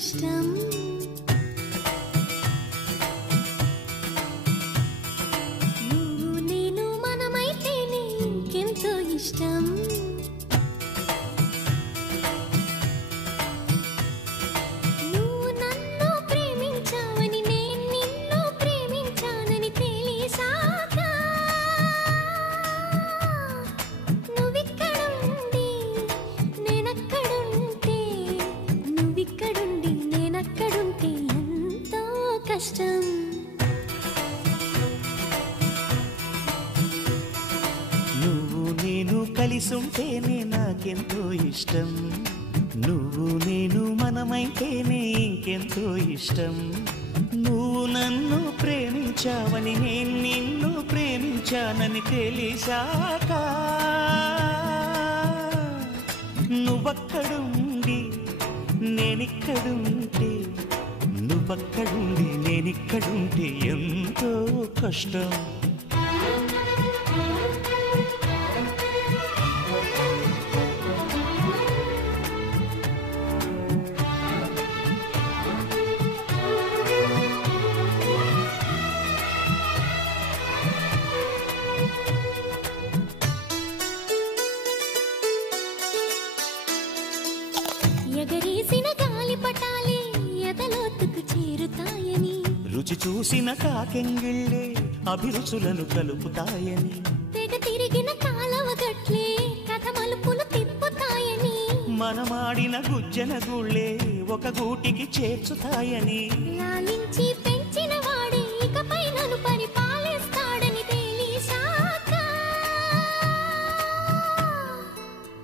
ఇష్టం నువ్వు నేను మనమైతేనే ఇంకెంతో ఇష్టం నువ్వు నన్ను ప్రేమించావని నేను నిన్ను ప్రేమించానని తెలిసాక నువ్విక్కడుండి నేనక్కడుంటే నువ్విక్కడుండి నేనక్కడుంటే ఎంతో కష్టం నువ్వు నేను కలిసుంటేనే నాకెంతో ఇష్టం నువ్వు నేను మనమైతేనే ఇంకెంతో ఇష్టం నువ్వు నన్ను ప్రేమించావని నేను నిన్ను ప్రేమించానని తెలిసాక నువ్వక్కడుండి నేనిక్కడుంటే నువ్వక్కడుండి నేనిక్కడుంటే ఎంతో కష్టం ఎగరేసిన గాలిపటాలే ఎదలోతుకు చేరుతాయని రుచి చూసిన కాకెంగిళ్ళే అభిరుచులను కలుపుతాయని తెగ తిరిగిన కాలవ గట్లే కథ మలుపులు తిప్పుతాయని మనమాడిన గుజ్జన గుళ్ళే ఒక గూటికి చేర్చుతాయని లాలించి పెంచిన వాడే ఇకపై నన్ను పరిపాలిస్తాడని తెలిసాక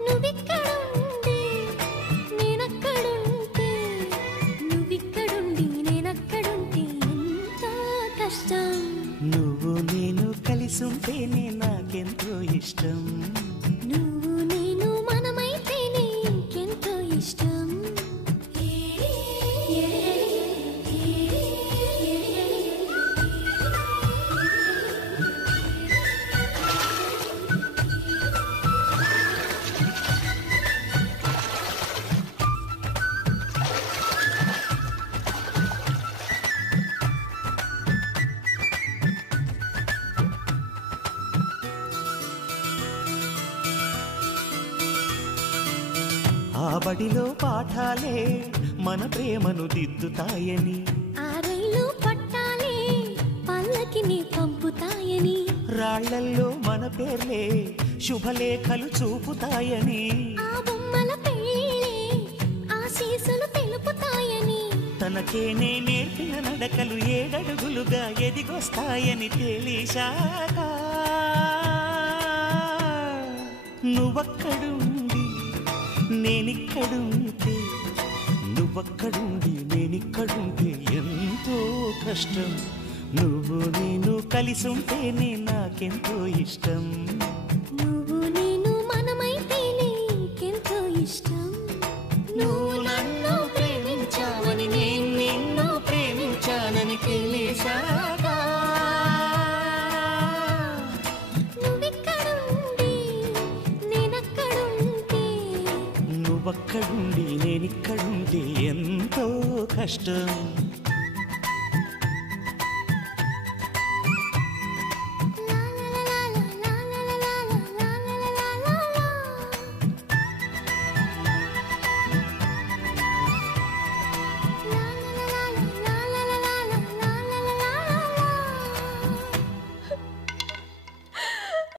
నువ్విక్కడుండి నేనక్కడుంటే నువ్విక్కడుండి నేనక్కడుంటే ఎంతో కష్టం నువ్వు నేను కలిసుంటేనే నాకెంతో ఇష్టం నువ్వు నేను మనమైతేనే ఇంకెంతో ఇష్టం ఆ బడిలో పాఠాలే మన ప్రేమను దిద్దుతాయని ఆ రైలు పట్టాలే పల్లకిని పంపుతాయని రాళ్లల్లో మన పేర్లే శుభలేఖలు చూపుతాయని ఆ బొమ్మల పెళ్ళిళ్ళే ఆశీస్సులు తెలుపుతాయని తనకేనే నేర్పిన నడకలు ఏడడుగులుగా ఎదిగొస్తాయని తెలిసాక నువ్వక్కడుండి నేనిక్కడుంటే నువ్వక్కడుండి నేనిక్కడుంటే ఎంతో కష్టం నువ్వు నేను కలిసుంటేనే నాకెంతో ఇష్టం నువ్వు నేను మనమైతేనే ఇంకెంతో ఇష్టం నువ్వు నన్ను ప్రేమించావని నేను నిన్ను ప్రేమించానని తెలిసాక నువ్విక్కడుండి నేనక్కడుంటే నువ్వక్కడుండి నేనిక్కడుంటే ఎంతో కష్టం